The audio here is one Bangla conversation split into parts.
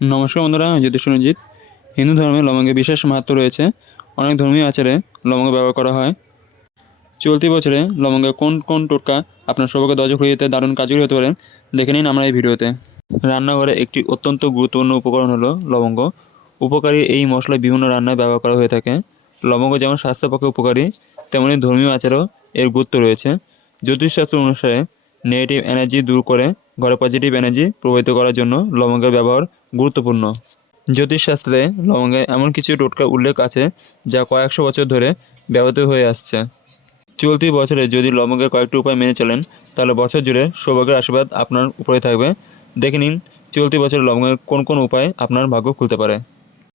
নমস্কার বন্ধুরা, আমি জ্যোতিষ রঞ্জিত। হিন্দু ধর্মে লবঙ্গের বিশেষ মাহাত্ম্য রয়েছে। অনেক ধর্মীয় আচারে লবঙ্গ ব্যবহার করা হয়। চলতি বছরে লবঙ্গের কোন কোন টোটকা আপনার সৌভাগ্য দরজা খুলে দিতে দারুণ কার্যকরী হতে পারে দেখে নিন আমরা এই ভিডিওতে। রান্নাঘরে একটি অত্যন্ত গুরুত্বপূর্ণ উপকরণ হলো লবঙ্গ। উপকারী এই মশলা বিভিন্ন রান্নায় ব্যবহার করা হয়ে থাকে। লবঙ্গ যেমন স্বাস্থ্যের পক্ষে উপকারী, তেমনি ধর্মীয় আচারেও এর গুরুত্ব রয়েছে। জ্যোতিষশাস্ত্র অনুসারে নেগেটিভ এনার্জি দূর করে ঘরে পজিটিভ এনার্জি প্রবাহিত করার জন্য লবঙ্গের ব্যবহার গুরুত্বপূর্ণ। জ্যোতিষশাস্ত্রে লবঙ্গে এমন কিছু টোটকা উল্লেখ আছে যা কয়েকশো বছর ধরে ব্যবহৃত হয়ে আসছে। চলতি বছরে যদি লবঙ্গের কয়েকটি উপায় মেনে চলেন, তাহলে বছর জুড়ে সৌভাগ্যের আশীর্বাদ আপনার উপরে থাকবে। দেখে নিন চলতি বছরে লবঙ্গের কোন কোন উপায় আপনার ভাগ্য খুলতে পারে।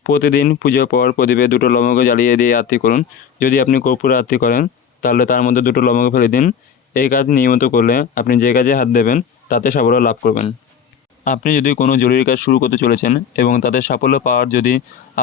প্রতিদিন পুজোর পর প্রদীপে দুটো লবঙ্গ জ্বালিয়ে দিয়ে আরতি করুন। যদি আপনি কর্পূরে আরতি করেন, তাহলে তার মধ্যে দুটো লবঙ্গ ফেলে দিন। এই কাজ নিয়মিত করলে আপনি যে কাজে হাত দেবেন তাতে সাফল্য লাভ করবেন। আপনি যদি কোনো জরুরি কাজ শুরু করতে চলেছেন এবং তাতে সাফল্য পাওয়ার যদি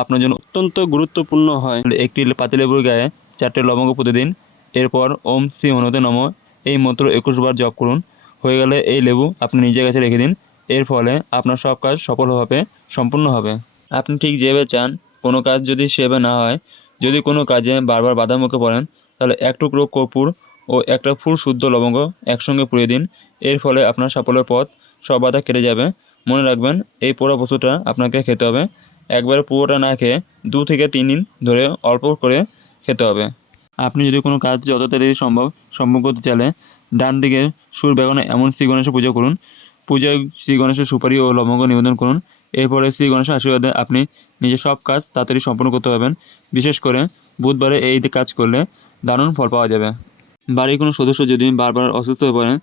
আপনার জন্য অত্যন্ত গুরুত্বপূর্ণ হয়, তাহলে একটি পাতিলেবুর গায়ে 4টে লবঙ্গ পুঁতে দিন। এরপর ওম শ্রী হনুতে নমঃ এই মন্ত্র 21 বার জপ করুন। হয়ে গেলে এই লেবু আপনি নিজের কাছে রেখে দিন। এর ফলে আপনার সব কাজ সফলভাবে সম্পূর্ণ হবে। আপনি ঠিক যেভাবে চান কোনো কাজ যদি সেভাবে না হয়, যদি কোনো কাজে বারবার বাধার মুখে পড়েন, তাহলে এক টুকরো কর্পূর ও একটা ফুল শুদ্ধ লবঙ্গ একসঙ্গে পুড়িয়ে দিন। এর ফলে আপনার সাফল্যের পথ সব বাধা কেটে যাবে। মনে রাখবেন, এই পোড়া বস্তুটা আপনাকে খেতে হবে। একবারে পুরোটা না খেয়ে 2 থেকে 3 দিন ধরে অল্প করে খেতে হবে। আপনি যদি কোনো কাজ যত তাড়াতাড়ি সম্ভব সম্পন্ন করতে চাইলে ডান দিকে সুর বেগুনে এমন শ্রী গণেশের পুজো করুন। পূজায় শ্রী গণেশের সুপারি ও লবঙ্গ নিবেদন করুন। এরপরে শ্রী গণেশের আশীর্বাদে আপনি নিজের সব কাজ তাড়াতাড়ি সম্পন্ন করতে পারবেন। বিশেষ করে বুধবারে এই কাজ করলে দারুণ ফল পাওয়া যাবে। বাড়ির কোনো সদস্য যদি বারবার অসুস্থ হয়ে পড়েন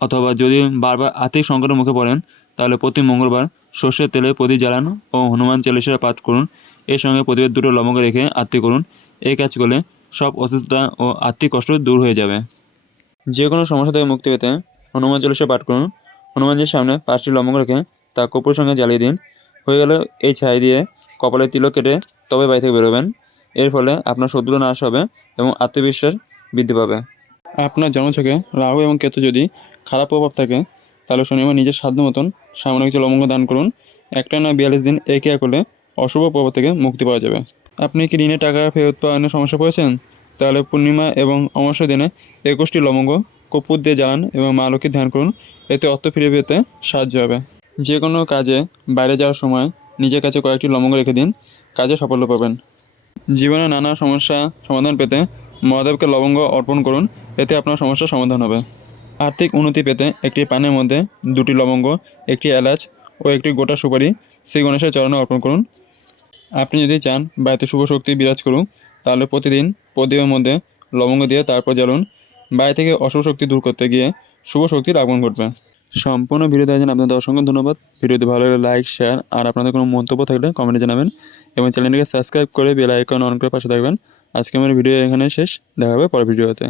অথবা যদি বারবার আর্থিক সংকটের মুখে পড়েন, তাহলে প্রতি মঙ্গলবার সর্ষের তেলে প্রদীপ জ্বালান ও হনুমান চালিসা পাঠ করুন। এর সঙ্গে প্রদীপের দুটো লবঙ্গ রেখে আরতি করুন। এই কাজ করলে সব অসুস্থতা ও আর্থিক কষ্ট দূর হয়ে যাবে। যে কোনো সমস্যা থেকে মুক্তি পেতে হনুমান চালিসা পাঠ করুন। হনুমানজির সামনে 5টি লবঙ্গ রেখে তা কর্পূরের সঙ্গে জ্বালিয়ে দিন। হয়ে গেলে এই ছাই দিয়ে কপালে তিলক কেটে তবে বাড়ি থেকে বেরোবেন। এর ফলে আপনার শত্রু নাশ হবে এবং আত্মবিশ্বাস বৃদ্ধি পাবে। আপনার জন্মছকে রাহু এবং কেতু যদি খারাপ প্রভাব থাকে, তাহলে শনিবার নিজের সাধ্য মতন সামান্য কিছু লবঙ্গ দান করুন। একটানা 42 দিন এই ক্রিয়া করলে অশুভ প্রভাব থেকে মুক্তি পাওয়া যাবে। আপনি কি ঋণে টাকা ফেরত পাওয়ানোর সমস্যা পড়েছেন? তাহলে পূর্ণিমা এবং অমাবস্যার দিনে 21টি লবঙ্গ কর্পূর দিয়ে জ্বালান এবং মা লক্ষ্মীর ধ্যান করুন। এতে অর্থ ফিরে পেতে সাহায্য হবে। যে কোনো কাজে বাইরে যাওয়ার সময় নিজের কাছে কয়েকটি লবঙ্গ রেখে দিন, কাজে সাফল্য পাবেন। জীবনে নানা সমস্যা সমাধান পেতে মহাদেবকে লবঙ্গ অর্পণ করুন। এতে আপনার সমস্যার সমাধান হবে। আর্থিক উন্নতি পেতে একটি পানের মধ্যে 2টি লবঙ্গ, একটি এলাচ ও একটি গোটা সুপারি শ্রী গণেশের চরণে অর্পণ করুন। আপনি যদি চান বাড়িতে শুভ শক্তি বিরাজ করুন, তাহলে প্রতিদিন প্রদীপের মধ্যে লবঙ্গ দিয়ে তারপর জ্বালুন। বাড়ি থেকে অশুভ শক্তি দূর করতে গিয়ে শুভ শক্তির আগমন ঘটবে। সম্পূর্ণ ভিডিও দেখার জন্য আপনাদের অসংখ্য ধন্যবাদ। ভিডিওটি ভালো লাগলে লাইক, শেয়ার আর আপনাদের কোনো মন্তব্য থাকলে কমেন্টে জানাবেন এবং চ্যানেলটিকে সাবস্ক্রাইব করে বেল আইকন অন করে পাশে থাকবেন। আজকে আমার ভিডিও এখানে শেষ। দেখা হবে পরের ভিডিওতে।